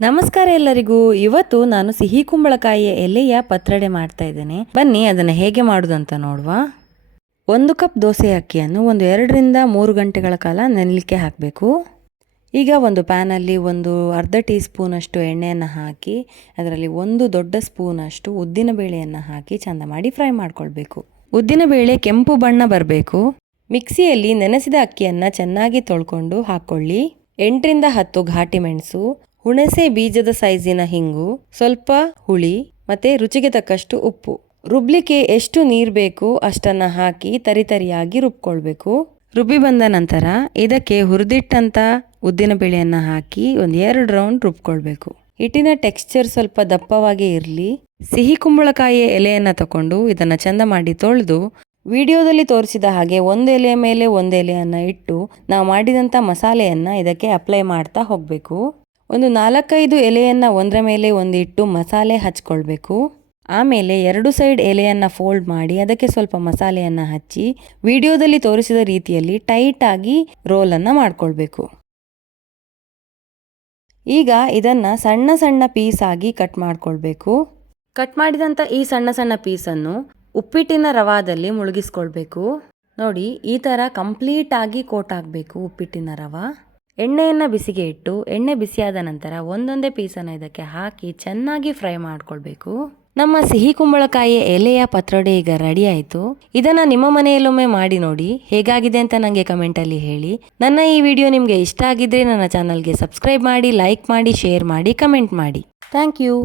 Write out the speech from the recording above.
ನಮಸ್ಕಾರ ಎಲ್ಲರಿಗೂ. ಇವತ್ತು ನಾನು ಸಿಹಿ ಕುಂಬಳಕಾಯಿಯ ಎಲೆಯ ಪತ್ರಡೆ ಮಾಡ್ತಾ ಇದ್ದೇನೆ. ಬನ್ನಿ, ಅದನ್ನು ಹೇಗೆ ಮಾಡುವುದಂತ ನೋಡುವ. ಒಂದು ಕಪ್ ದೋಸೆ ಅಕ್ಕಿಯನ್ನು ಒಂದು ಎರಡರಿಂದ ಮೂರು ಗಂಟೆಗಳ ಕಾಲ ನೆನಲಿಕ್ಕೆ ಹಾಕಬೇಕು. ಈಗ ಒಂದು ಪ್ಯಾನಲ್ಲಿ ಒಂದು ಅರ್ಧ ಟೀ ಸ್ಪೂನಷ್ಟು ಎಣ್ಣೆಯನ್ನು ಹಾಕಿ, ಅದರಲ್ಲಿ ಒಂದು ದೊಡ್ಡ ಸ್ಪೂನಷ್ಟು ಉದ್ದಿನ ಬೇಳೆಯನ್ನು ಹಾಕಿ ಚಂದ ಮಾಡಿ ಫ್ರೈ ಮಾಡಿಕೊಳ್ಬೇಕು. ಉದ್ದಿನ ಬೇಳೆ ಕೆಂಪು ಬಣ್ಣ ಬರಬೇಕು. ಮಿಕ್ಸಿಯಲ್ಲಿ ನೆನೆಸಿದ ಅಕ್ಕಿಯನ್ನು ಚೆನ್ನಾಗಿ ತೊಳ್ಕೊಂಡು ಹಾಕ್ಕೊಳ್ಳಿ ಎಂಟರಿಂದ ಹತ್ತು ಘಾಟಿ ಮೆಣಸು ಹುಣಸೆ ಬೀಜದ ಸೈಜಿನ ಹಿಂಗು, ಸ್ವಲ್ಪ ಹುಳಿ ಮತ್ತೆ ರುಚಿಗೆ ತಕ್ಕಷ್ಟು ಉಪ್ಪು. ರುಬ್ಲಿಕ್ಕೆ ಎಷ್ಟು ನೀರು ಬೇಕು ಅಷ್ಟನ್ನ ಹಾಕಿ ತರಿತರಿಯಾಗಿ ರುಬ್ಕೊಳ್ಬೇಕು. ರುಬ್ಬಿ ಬಂದ ನಂತರ ಇದಕ್ಕೆ ಹುರಿದಿಟ್ಟಂತ ಉದ್ದಿನ ಬೇಳೆಯನ್ನು ಹಾಕಿ ಒಂದು ಎರಡು ರೌಂಡ್ ರುಬ್ಕೊಳ್ಬೇಕು. ಹಿಟ್ಟಿನ ಟೆಕ್ಸ್ಚರ್ ಸ್ವಲ್ಪ ದಪ್ಪವಾಗಿ ಇರಲಿ. ಸಿಹಿ ಕುಂಬಳಕಾಯಿಯ ಎಲೆಯನ್ನು ತಕೊಂಡು ಇದನ್ನ ಚಂದ ಮಾಡಿ ತೊಳೆದು ವಿಡಿಯೋದಲ್ಲಿ ತೋರಿಸಿದ ಹಾಗೆ ಒಂದು ಎಲೆಯ ಮೇಲೆ ಒಂದು ಎಲೆಯನ್ನು ಇಟ್ಟು ನಾವು ಮಾಡಿದಂಥ ಮಸಾಲೆಯನ್ನು ಇದಕ್ಕೆ ಅಪ್ಲೈ ಮಾಡ್ತಾ ಹೋಗಬೇಕು. ಒಂದು ನಾಲ್ಕೈದು ಎಲೆಯನ್ನು ಒಂದರ ಮೇಲೆ ಒಂದಿಟ್ಟು ಮಸಾಲೆ ಹಚ್ಕೊಳ್ಬೇಕು. ಆಮೇಲೆ ಎರಡು ಸೈಡ್ ಎಲೆಯನ್ನು ಫೋಲ್ಡ್ ಮಾಡಿ ಅದಕ್ಕೆ ಸ್ವಲ್ಪ ಮಸಾಲೆಯನ್ನು ಹಚ್ಚಿ ವಿಡಿಯೋದಲ್ಲಿ ತೋರಿಸಿದ ರೀತಿಯಲ್ಲಿ ಟೈಟಾಗಿ ರೋಲನ್ನು ಮಾಡಿಕೊಳ್ಬೇಕು. ಈಗ ಇದನ್ನು ಸಣ್ಣ ಸಣ್ಣ ಪೀಸ್ ಆಗಿ ಕಟ್ ಮಾಡಿಕೊಳ್ಬೇಕು. ಕಟ್ ಮಾಡಿದಂಥ ಈ ಸಣ್ಣ ಸಣ್ಣ ಪೀಸನ್ನು ಉಪ್ಪಿಟ್ಟಿನ ರವಾದಲ್ಲಿ ಮುಳುಗಿಸ್ಕೊಳ್ಬೇಕು. ನೋಡಿ, ಈ ಥರ ಕಂಪ್ಲೀಟಾಗಿ ಕೋಟ್ ಆಗಬೇಕು ಉಪ್ಪಿಟ್ಟಿನ ರವ. ಎಣ್ಣೆಯನ್ನು ಬಿಸಿಗೆ ಇಟ್ಟು ಎಣ್ಣೆ ಬಿಸಿಯಾದ ನಂತರ ಒಂದೊಂದೇ ಪೀಸನ್ನು ಇದಕ್ಕೆ ಹಾಕಿ ಚೆನ್ನಾಗಿ ಫ್ರೈ ಮಾಡ್ಕೊಳ್ಬೇಕು. ನಮ್ಮ ಸಿಹಿ ಕುಂಬಳಕಾಯಿ ಎಲೆಯ ಪತ್ರೊಡೆ ಈಗ ರೆಡಿ ಆಯಿತು. ಇದನ್ನು ನಿಮ್ಮ ಮನೆಯಲ್ಲೊಮ್ಮೆ ಮಾಡಿ ನೋಡಿ ಹೇಗಾಗಿದೆ ಅಂತ ನನಗೆ ಕಮೆಂಟಲ್ಲಿ ಹೇಳಿ. ನನ್ನ ಈ ವಿಡಿಯೋ ನಿಮಗೆ ಇಷ್ಟ ಆಗಿದ್ರೆ ನನ್ನ ಚಾನಲ್ಗೆ ಸಬ್ಸ್ಕ್ರೈಬ್ ಮಾಡಿ ಲೈಕ್ ಮಾಡಿ ಶೇರ್ ಮಾಡಿ ಕಮೆಂಟ್ ಮಾಡಿ. Thank you